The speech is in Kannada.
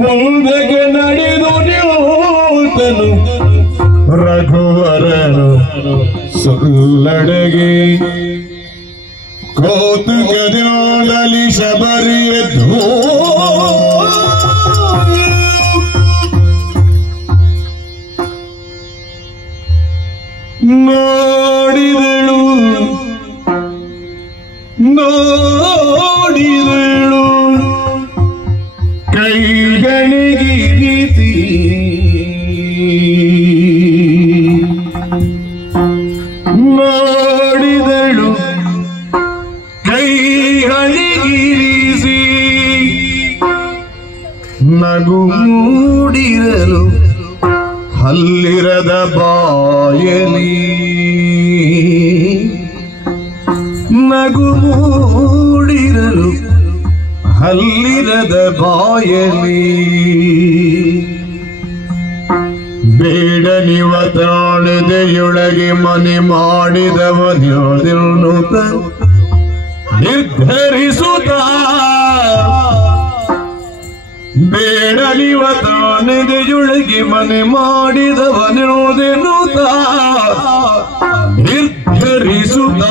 ಮುಂದಕ್ಕೆ ನಡೆದು ನಿಂತನು ರಘುವರನು ಸುಳ್ಳಡೆಗೆ ಕೌತುಕದಿಂದಲಿ ಶಬರಿಯದ್ದು ನೋಡಿದಳು ನೋಡಿದಳು ಕೈಗಳಿಗಿರಿಸಿ ನೋಡಿದಳು ಕೈಗಳಿಗಿರಿಸಿ ನಗು ಮೂಡಿರಲು ಹಲ್ಲಿರದ ಬಾಯಲಿ ನಗು ಮೂಡಿರಲು ಹಲ್ಲಿರದ ಬಾಯಲಿ ಬೇಡ ನಿವ ತಾಣದೆಯೊಳಗೆ ಮನೆ ಮಾಡಿದವನ್ನುತ ನಿರ್ಧರಿಸುತ್ತ ಬೇಡ ನಿವ ತಾಣದೆಯೊಳಗೆ ಮನೆ ಮಾಡಿದವನ್ನುತ ನಿರ್ಧರಿಸುತ್ತ